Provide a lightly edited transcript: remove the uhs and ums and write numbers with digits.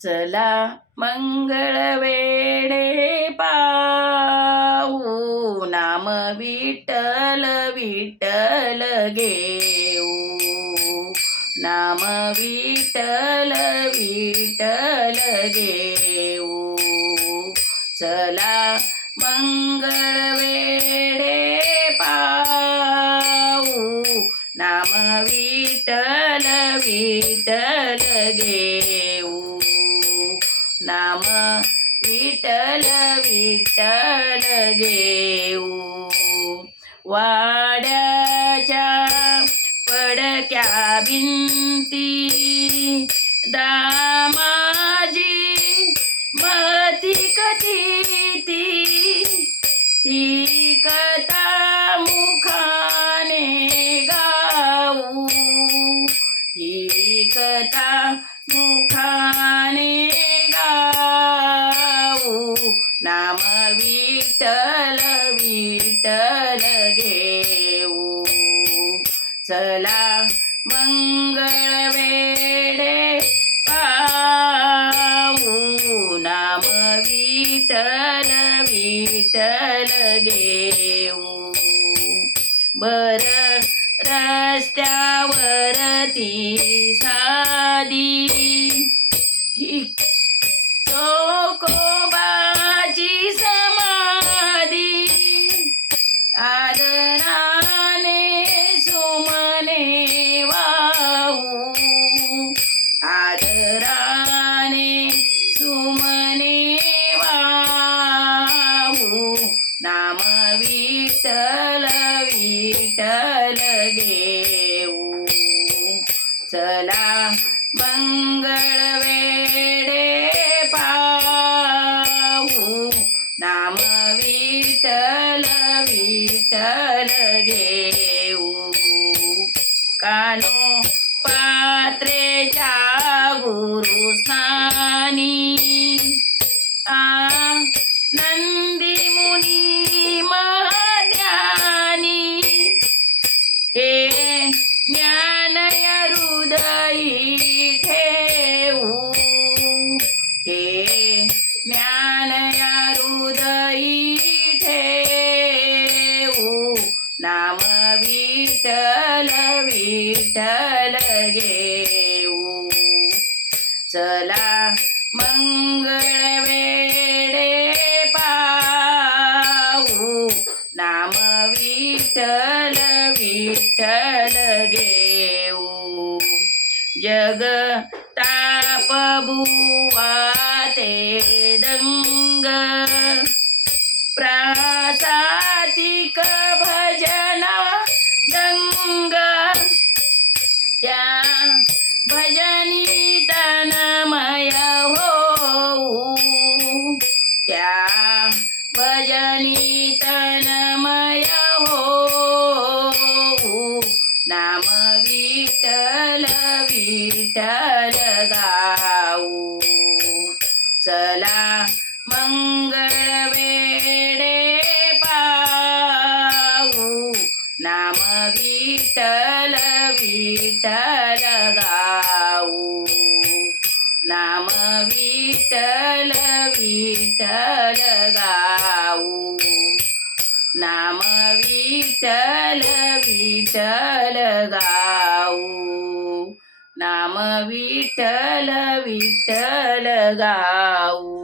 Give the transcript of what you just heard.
चला मंगळ वेळे पाहू, नाम विठ्ठल विठ्ठल घेऊ. नाम विठ्ठल विठ्ठल घेऊ. चला मंगळ वेळे पाहू, नाम विठ्ठल विठ्ठल घेऊ. नाम विठ्ठल विठ्ठल घेऊ. वाड्याच्या पडक्या भिंती दामाजी मती कथीती, ही कथा मुखाने गाऊ. ही कथा मुखाने गाऊ. नाम विठ्ठल विठ्ठल घेऊ. चला मंगळ वेळे पाहू, नाम विठ्ठल विठ्ठल घेऊ. बर रस्त्यावरती साधी ही चोकोबाची समाधी, आदराने सुमने वाहू. आदराने सुमने वाहू. नाम विठ्ठल विठ्ठल घेऊ. चला मंगळ वेळे पाहू, नाम विठ्ठल विठ्ठल घेऊ. कानो पात्रेच्या गुरुस्थानी नंदी मुनी महाज्ञानी, हे ज्ञान या हृदयी ठेवू. हे ज्ञान या हृदयी ठेवू. नाम विठ्ठल विठ्ठल घेऊ. चला मंगळ वेळे पाहू, नाम विठ्ठल विठ्ठल घेऊ. जग ताप बुवा ते दंग, प्रासादिक भजना दंग. त्या भजनी तन्मय होऊ. त्या भजनी तन्मय होऊ. नाम विठ्ठल विठ्ठल गाऊ. चला मंगळ वेळे पाहू, नाम विठ्ठल विठ्ठल गाऊ. नाम विठ्ठल विठ्ठल गाऊ. नाम विठ्ठल विठ्ठल गाऊ. नाम विठ्ठल विठ्ठल गाऊ.